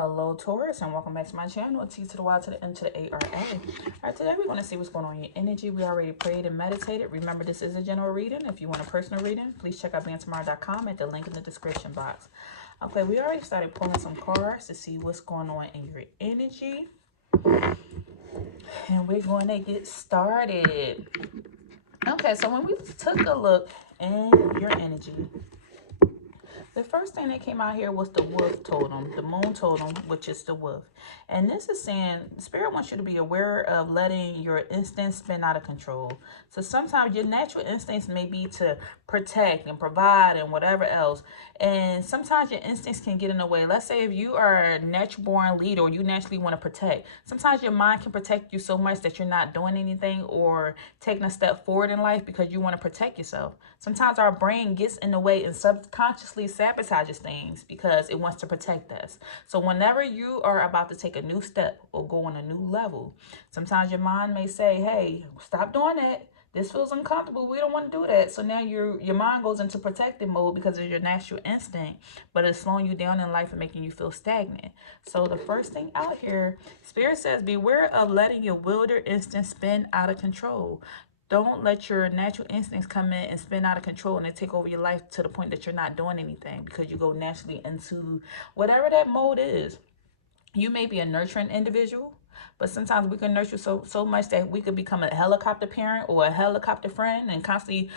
Hello Taurus, and welcome back to my channel. T to the Y to the M to the ARA. Alright, today we're going to see what's going on in your energy. We already prayed and meditated. Remember, this is a general reading. If you want a personal reading, please check out BeingTomorrow.com at the link in the description box. Okay, we already started pulling some cards to see what's going on in your energy. And we're going to get started. Okay, so when we took a look in your energy, the first thing that came out here was the wolf totem, the moon totem, which is the wolf. And this is saying Spirit wants you to be aware of letting your instincts spin out of control. So sometimes your natural instincts may be to protect and provide and whatever else. And sometimes your instincts can get in the way. Let's say if you are a natural born leader or you naturally want to protect, sometimes your mind can protect you so much that you're not doing anything or taking a step forward in life because you want to protect yourself. Sometimes our brain gets in the way and subconsciously sabotages things because it wants to protect us. So whenever you are about to take a new step or go on a new level, sometimes your mind may say, hey, stop doing that. This feels uncomfortable. We don't want to do that. So now your mind goes into protective mode because of your natural instinct, but it's slowing you down in life and making you feel stagnant. So the first thing out here, Spirit says, beware of letting your wilder instincts spin out of control. Don't let your natural instincts come in and spin out of control and they take over your life to the point that you're not doing anything because you go naturally into whatever that mode is. You may be a nurturing individual, but sometimes we can nurture so much that we could become a helicopter parent or a helicopter friend and constantly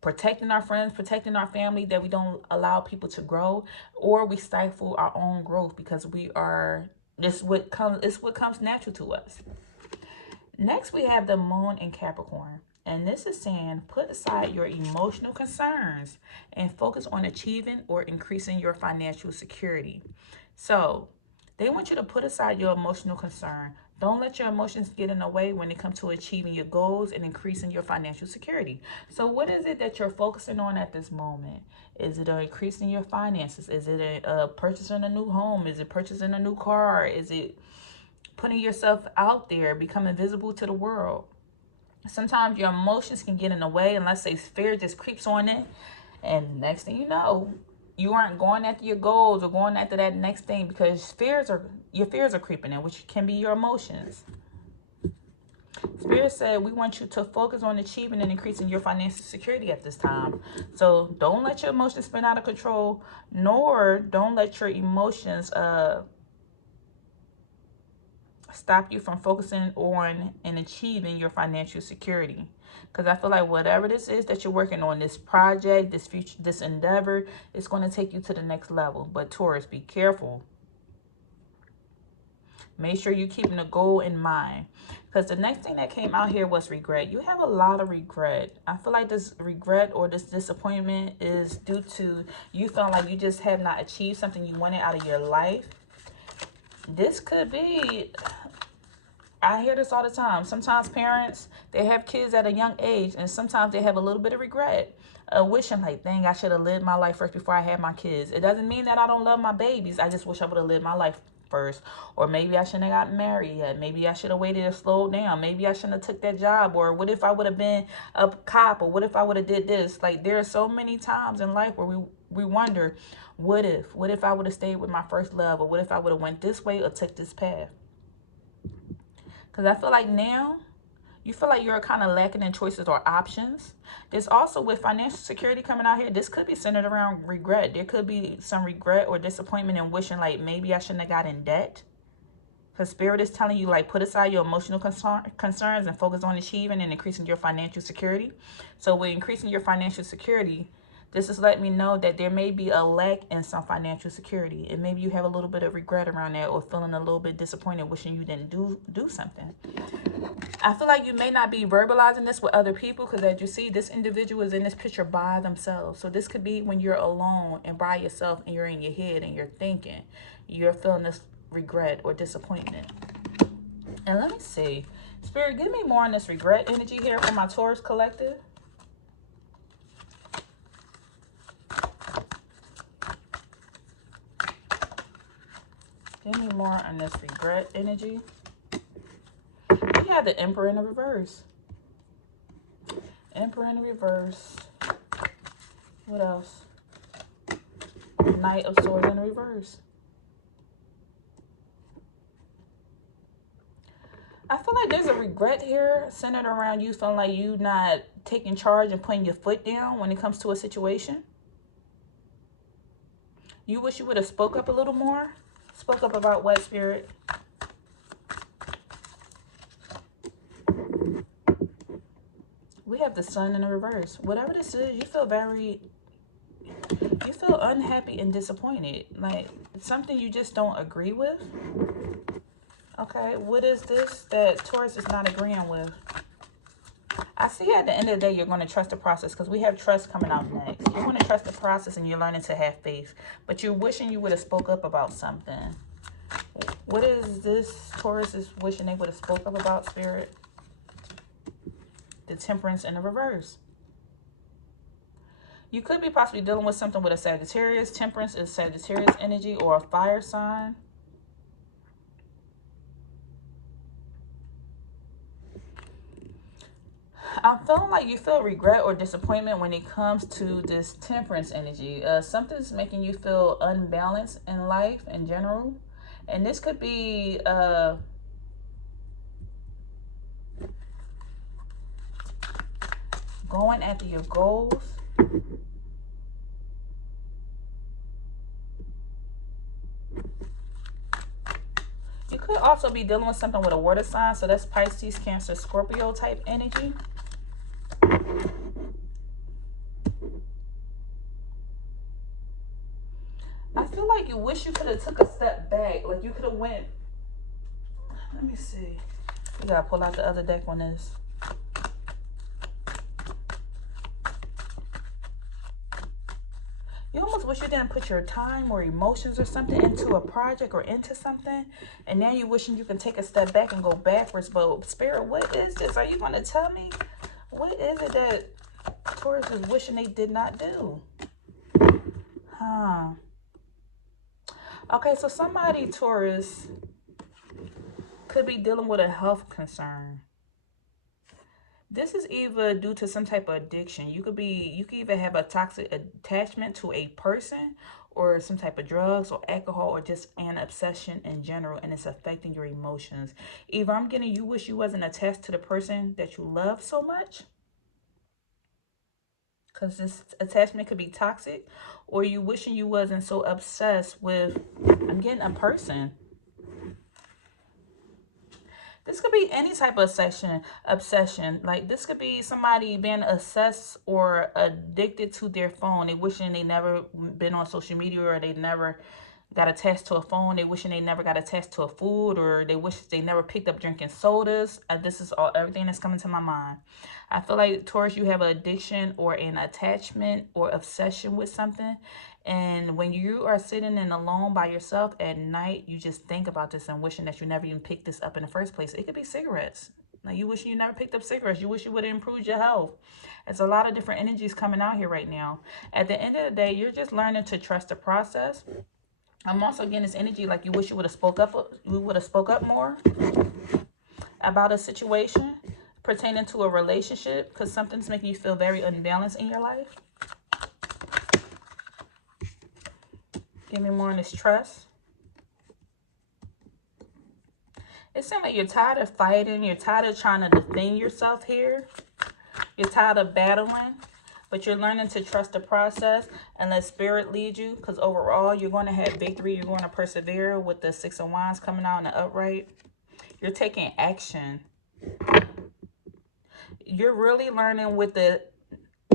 protecting our friends, protecting our family, that we don't allow people to grow, or we stifle our own growth because we are it's what comes natural to us. Next, we have the moon in Capricorn. And this is saying, put aside your emotional concerns and focus on achieving or increasing your financial security. So they want you to put aside your emotional concern. Don't let your emotions get in the way when it comes to achieving your goals and increasing your financial security. So what is it that you're focusing on at this moment? Is it increasing your finances? Is it purchasing a new home? Is it purchasing a new car? Is it putting yourself out there, becoming visible to the world? Sometimes your emotions can get in the way, and let's say fear just creeps on it, and next thing you know, you aren't going after your goals or going after that next thing because your fears are creeping in, which can be your emotions. Spirit said we want you to focus on achieving and increasing your financial security at this time. So don't let your emotions spin out of control, nor don't let your emotions stop you from focusing on and achieving your financial security. Because I feel like whatever this is that you're working on, this project, this future, this endeavor, it's going to take you to the next level. But Taurus, be careful. Make sure you're keeping a goal in mind. Because the next thing that came out here was regret. You have a lot of regret. I feel like this regret or this disappointment is due to you feeling like you just have not achieved something you wanted out of your life. This could be, I hear this all the time. Sometimes parents, they have kids at a young age, and sometimes they have a little bit of regret. Wishing like, dang, I should have lived my life first before I had my kids. It doesn't mean that I don't love my babies. I just wish I would have lived my life first. Or maybe I shouldn't have got married yet. Maybe I should have waited and slowed down. Maybe I shouldn't have took that job. Or what if I would have been a cop? Or what if I would have did this? Like, there are so many times in life where we wonder, what if I would have stayed with my first love? Or what if I would have went this way or took this path? Because I feel like now you feel like you're kind of lacking in choices or options. There's also, with financial security coming out here, this could be centered around regret. There could be some regret or disappointment and wishing like maybe I shouldn't have got in debt. Because Spirit is telling you, like, put aside your emotional concerns and focus on achieving and increasing your financial security. So with increasing your financial security, this is letting me know that there may be a lack in some financial security. And maybe you have a little bit of regret around that, or feeling a little bit disappointed, wishing you didn't do something. I feel like you may not be verbalizing this with other people because, as you see, this individual is in this picture by themselves. So this could be when you're alone and by yourself and you're in your head and you're thinking. You're feeling this regret or disappointment. And let me see. Spirit, give me more on this regret energy here for my Taurus collective. Give me more on this regret energy. We have the Emperor in the reverse. Emperor in the reverse. What else? Knight of Swords in the reverse. I feel like there's a regret here centered around you feeling like you not taking charge and putting your foot down when it comes to a situation. You wish you would have spoke up a little more. Spoke up about what, Spirit? We have the Sun in the reverse. Whatever this is, you feel unhappy and disappointed. Like something you just don't agree with. Okay, what is this that Taurus is not agreeing with? I see at the end of the day, you're going to trust the process because we have trust coming out next. You're going to trust the process and you're learning to have faith. But you're wishing you would have spoke up about something. What is this Taurus is wishing they would have spoke up about, Spirit? The Temperance in the reverse. You could be possibly dealing with something with a Sagittarius. Temperance is Sagittarius energy or a fire sign. I'm feeling like you feel regret or disappointment when it comes to this temperance energy. Something's making you feel unbalanced in life in general. And this could be going after your goals. You could also be dealing with something with a water sign. So that's Pisces, Cancer, Scorpio type energy. I feel like you wish you could have took a step back. Like you could have went. Let me see. We gotta pull out the other deck on this. You almost wish you didn't put your time or emotions or something into a project or into something. And now you're wishing you can take a step back and go backwards. But Spirit, what is this? Are you going to tell me? What is it that Taurus is wishing they did not do? Huh. Okay, so somebody, Taurus, could be dealing with a health concern. This is either due to some type of addiction. You could either have a toxic attachment to a person or some type of drugs or alcohol or just an obsession in general, and it's affecting your emotions. Either I'm getting you wish you wasn't attached to the person that you love so much, because this attachment could be toxic, or you wishing you wasn't so obsessed with, I'm getting a person. This could be any type of obsession. Like this could be somebody being obsessed or addicted to their phone. They wishing they never been on social media or they never got attached to a phone. They wishing they never got attached to a food, or they wish they never picked up drinking sodas. This is everything that's coming to my mind. I feel like Taurus, you have an addiction or an attachment or obsession with something. And when you are sitting in alone by yourself at night, you just think about this and wishing that you never even picked this up in the first place. It could be cigarettes. Now you wish you never picked up cigarettes. You wish you would have improved your health. There's a lot of different energies coming out here right now. At the end of the day, you're just learning to trust the process. I'm also getting this energy like you wish you would have spoke up. You would have spoke up more about a situation pertaining to a relationship, because something's making you feel very unbalanced in your life. Give me more on this trust. It seems like you're tired of fighting. You're tired of trying to defend yourself here. You're tired of battling. But you're learning to trust the process and let Spirit lead you. Because overall, you're going to have victory. You're going to persevere with the Six of Wands coming out in the upright. You're taking action. You're really learning with the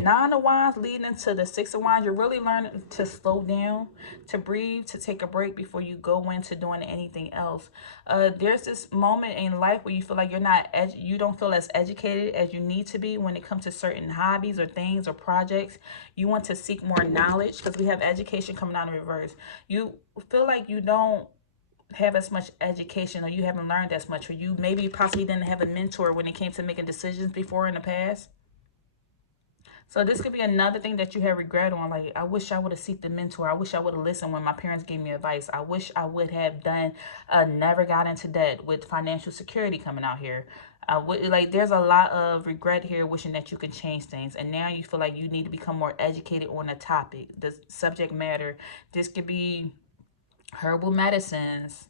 Nine of Wands leading to the Six of Wands. You're really learning to slow down, to breathe, to take a break before you go into doing anything else. There's this moment in life where you feel like you don't feel as educated as you need to be when it comes to certain hobbies or things or projects. You want to seek more knowledge because we have education coming out in reverse. You feel like you don't have as much education, or you haven't learned as much, or you maybe possibly didn't have a mentor when it came to making decisions before in the past. So this could be another thing that you have regret on. Like, I wish I would have sought the mentor. I wish I would have listened when my parents gave me advice. I wish I would have never got into debt with financial security coming out here. There's a lot of regret here, wishing that you could change things. And now you feel like you need to become more educated on the topic, the subject matter. This could be herbal medicines,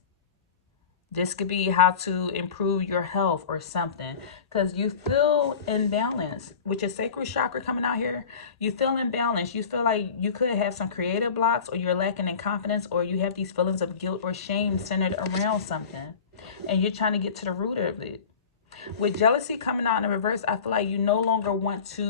This could be how to improve your health or something, because you feel imbalanced with your sacral chakra coming out here. You feel imbalanced. You feel like you could have some creative blocks, or you're lacking in confidence, or you have these feelings of guilt or shame centered around something, and you're trying to get to the root of it. With jealousy coming out in the reverse, I feel like you no longer want to.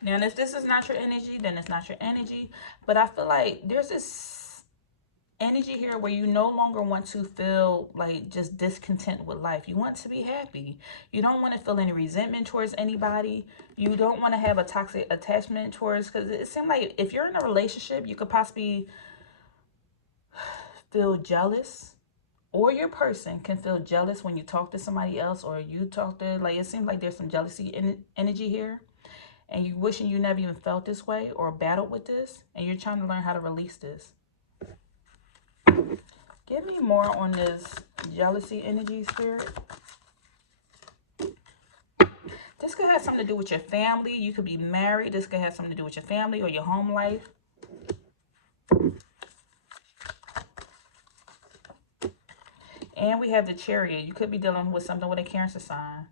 Now, if this is not your energy, then it's not your energy. But I feel like there's this energy here where you no longer want to feel like just discontent with life. You want to be happy. You don't want to feel any resentment towards anybody. You don't want to have a toxic attachment towards, because it seems like if you're in a relationship, you could possibly feel jealous, or your person can feel jealous when you talk to somebody else, or you talk to, like, it seems like there's some jealousy energy here, and you wishing you never even felt this way or battled with this, and you're trying to learn how to release this. Give me more on this jealousy energy, Spirit. This could have something to do with your family. You could be married. This could have something to do with your family or your home life. And we have the Chariot. You could be dealing with something with a Cancer sign.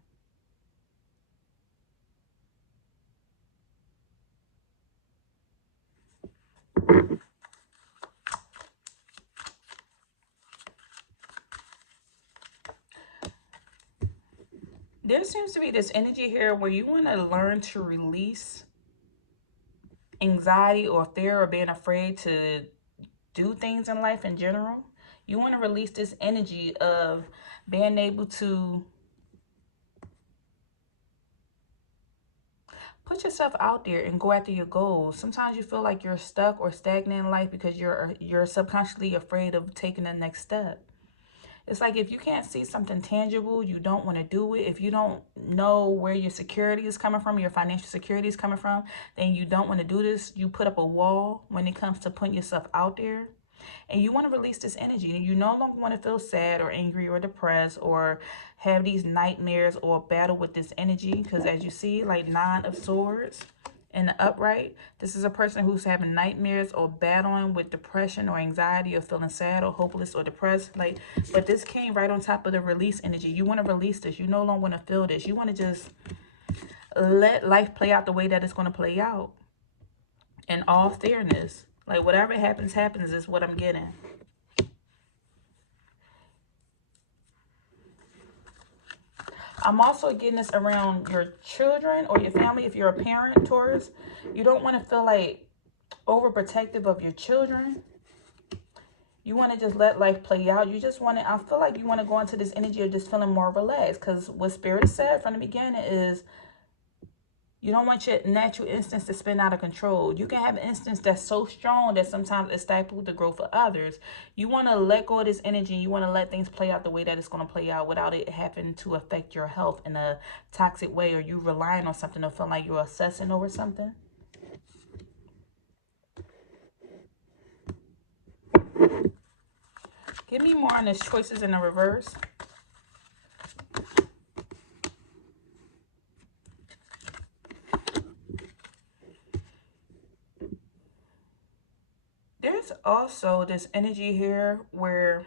There seems to be this energy here where you want to learn to release anxiety or fear or being afraid to do things in life in general. You want to release this energy of being able to put yourself out there and go after your goals. Sometimes you feel like you're stuck or stagnant in life because you're subconsciously afraid of taking the next step. It's like if you can't see something tangible, you don't want to do it. If you don't know where your security is coming from, your financial security is coming from, then you don't want to do this. You put up a wall when it comes to putting yourself out there. And you want to release this energy. You no longer want to feel sad or angry or depressed or have these nightmares or battle with this energy. Because as you see, like 9 of Swords in the upright, this is a person who's having nightmares or battling with depression or anxiety or feeling sad or hopeless or depressed. Like, but this came right on top of the release energy. You want to release this. You no longer want to feel this. You want to just let life play out the way that it's going to play out. In all fairness. Like, whatever happens, happens is what I'm getting. I'm also getting this around your children or your family. If you're a parent, Taurus, you don't want to feel like overprotective of your children. You want to just let life play out. You just want to, I feel like you want to go into this energy of just feeling more relaxed. Because what Spirit said from the beginning is, you don't want your natural instincts to spin out of control. You can have an instance that's so strong that sometimes it stifles the growth of others. You want to let go of this energy. You want to let things play out the way that it's going to play out without it having to affect your health in a toxic way, or you relying on something to feel like you're obsessing over something. Give me more on this choices in the reverse. There's also this energy here where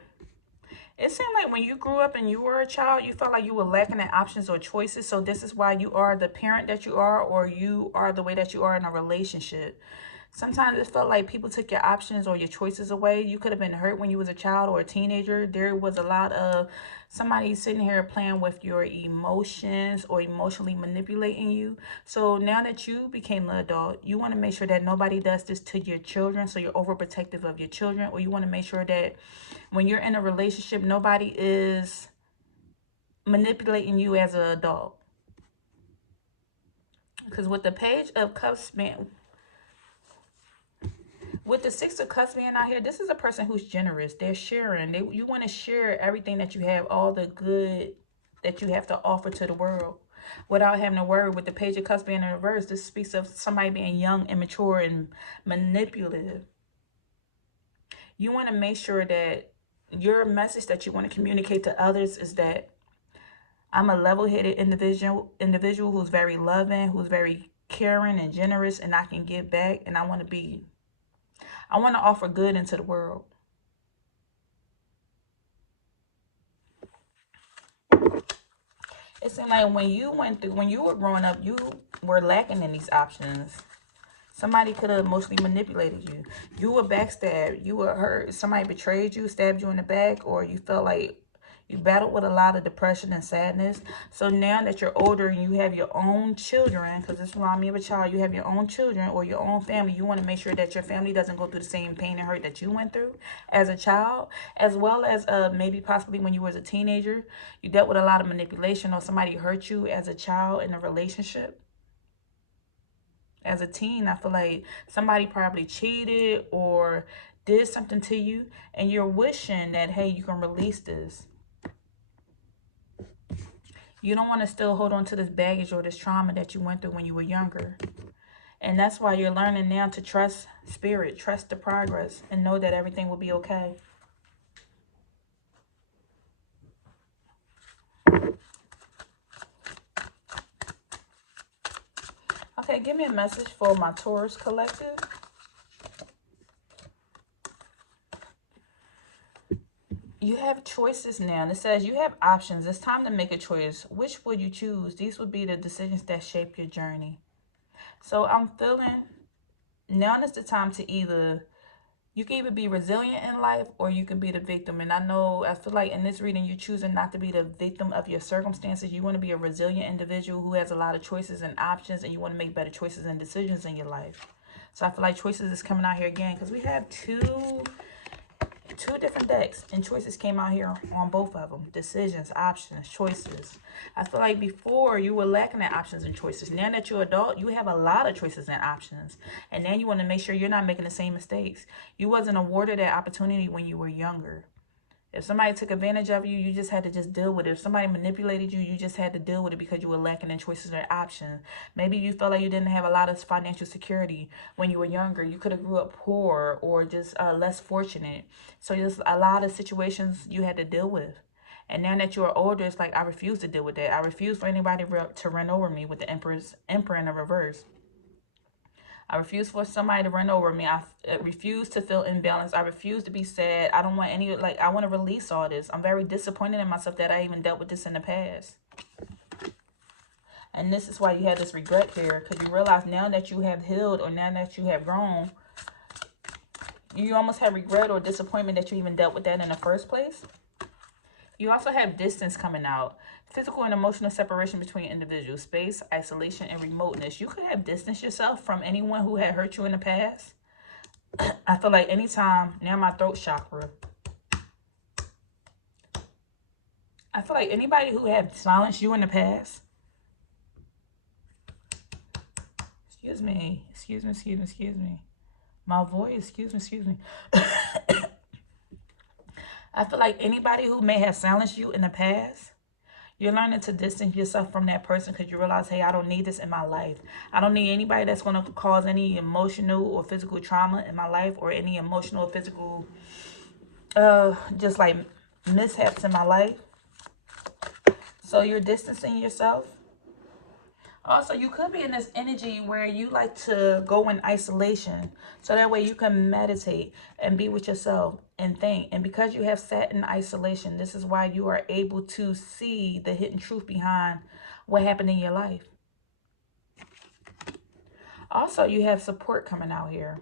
it seemed like when you grew up and you were a child, you felt like you were lacking in options or choices. So this is why you are the parent that you are, or you are the way that you are in a relationship. Sometimes it felt like people took your options or your choices away. You could have been hurt when you was a child or a teenager. There was a lot of somebody sitting here playing with your emotions or emotionally manipulating you. So now that you became an adult, you want to make sure that nobody does this to your children. So you're overprotective of your children, or you want to make sure that when you're in a relationship, nobody is manipulating you as an adult. Because with the Page of Cups, man, with the 6 of Cups being out here, this is a person who's generous. They're sharing. You want to share everything that you have, all the good that you have to offer to the world, without having to worry. With the Page of Cups being in reverse, this speaks of somebody being young, immature, and manipulative. You want to make sure that your message that you want to communicate to others is that I'm a level-headed individual who's very loving, who's very caring and generous, and I can give back, and I want to offer good into the world. It seemed like when you were growing up, you were lacking in these options. Somebody could have emotionally manipulated you. You were backstabbed. You were hurt. Somebody betrayed you, stabbed you in the back, or you felt like you battled with a lot of depression and sadness. So now that you're older and you have your own children, because this reminds me of a child, you have your own children or your own family, you want to make sure that your family doesn't go through the same pain and hurt that you went through as a child, as well as maybe possibly when you was a teenager, you dealt with a lot of manipulation or somebody hurt you as a child in a relationship. As a teen, I feel like somebody probably cheated or did something to you, and you're wishing that, hey, you can release this. You don't want to still hold on to this baggage or this trauma that you went through when you were younger. And that's why you're learning now to trust spirit, trust the progress, and know that everything will be okay. Okay, give me a message for my Taurus collective. You have choices now. And it says you have options. It's time to make a choice. Which would you choose? These would be the decisions that shape your journey. So I'm feeling now is the time to you can either be resilient in life or you can be the victim. And I feel like in this reading, you're choosing not to be the victim of your circumstances. You want to be a resilient individual who has a lot of choices and options, and you want to make better choices and decisions in your life. So I feel like choices is coming out here again because we have two different decks, and choices came out here on both of them. Decisions, options, choices. I feel like before you were lacking in options and choices. Now that you're adult, you have a lot of choices and options, and then you want to make sure you're not making the same mistakes. You wasn't awarded that opportunity when you were younger. If somebody took advantage of you, you just had to just deal with it. If somebody manipulated you, you just had to deal with it because you were lacking in choices or options. Maybe you felt like you didn't have a lot of financial security when you were younger. You could have grew up poor or just less fortunate. So just a lot of situations you had to deal with. And now that you're older, it's like I refuse to deal with that. I refuse for anybody to run over me with the Emperor in the reverse. I refuse for somebody to run over me. I refuse to feel imbalanced. I refuse to be sad. I don't want I want to release all this. I'm very disappointed in myself that I even dealt with this in the past. And this is why you had this regret here, because you realize now that you have healed or now that you have grown, you almost have regret or disappointment that you even dealt with that in the first place. You also have distance coming out. Physical and emotional separation between individuals. Space, isolation, and remoteness. You could have distanced yourself from anyone who had hurt you in the past. I feel like anytime, now my throat chakra. I feel like anybody who had silenced you in the past. Excuse me. My voice, excuse me. I feel like anybody who may have silenced you in the past, you're learning to distance yourself from that person because you realize, hey, I don't need this in my life. I don't need anybody that's going to cause any emotional or physical trauma in my life or any emotional or physical, just like mishaps in my life. So you're distancing yourself. Also, you could be in this energy where you like to go in isolation. So that way you can meditate and be with yourself and think. And because you have sat in isolation, this is why you are able to see the hidden truth behind what happened in your life. Also, you have support coming out here.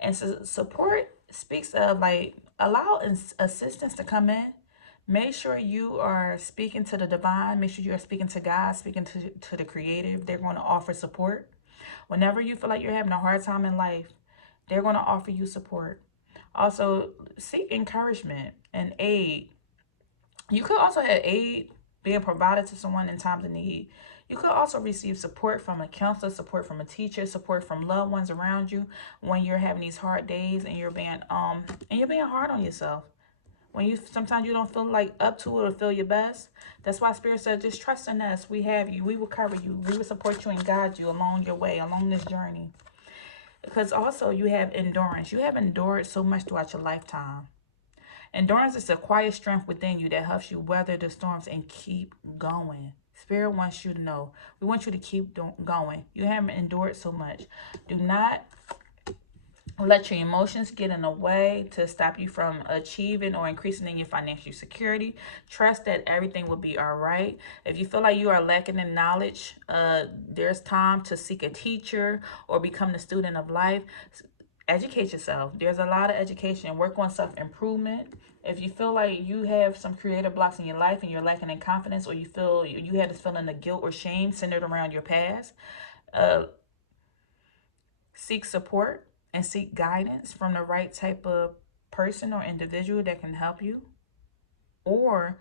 And so support speaks of like allow assistance to come in. Make sure you are speaking to the divine. Make sure you are speaking to God, speaking to the creative. They're going to offer support. Whenever you feel like you're having a hard time in life, they're going to offer you support. Also, seek encouragement and aid. You could also have aid being provided to someone in times of need. You could also receive support from a counselor, support from a teacher, support from loved ones around you when you're having these hard days and you're being hard on yourself. When sometimes you don't feel like up to it or feel your best. That's why Spirit said, just trust in us. We have you. We will cover you. We will support you and guide you along your way, along this journey. Because also you have endurance. You have endured so much throughout your lifetime. Endurance is a quiet strength within you that helps you weather the storms and keep going. Spirit wants you to know. We want you to keep going. You haven't endured so much. Do not let your emotions get in the way to stop you from achieving or increasing in your financial security. Trust that everything will be all right. If you feel like you are lacking in knowledge, there's time to seek a teacher or become the student of life. Educate yourself. There's a lot of education. Work on self-improvement. If you feel like you have some creative blocks in your life and you're lacking in confidence, or you feel you had this feeling of guilt or shame centered around your past, seek support and seek guidance from the right type of person or individual that can help you, or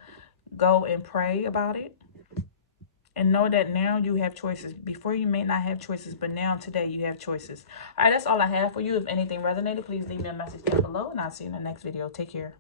go and pray about it. And know that now you have choices. Before you may not have choices, but now today you have choices. All right, that's all I have for you. If anything resonated, please leave me a message down below, and I'll see you in the next video. Take care.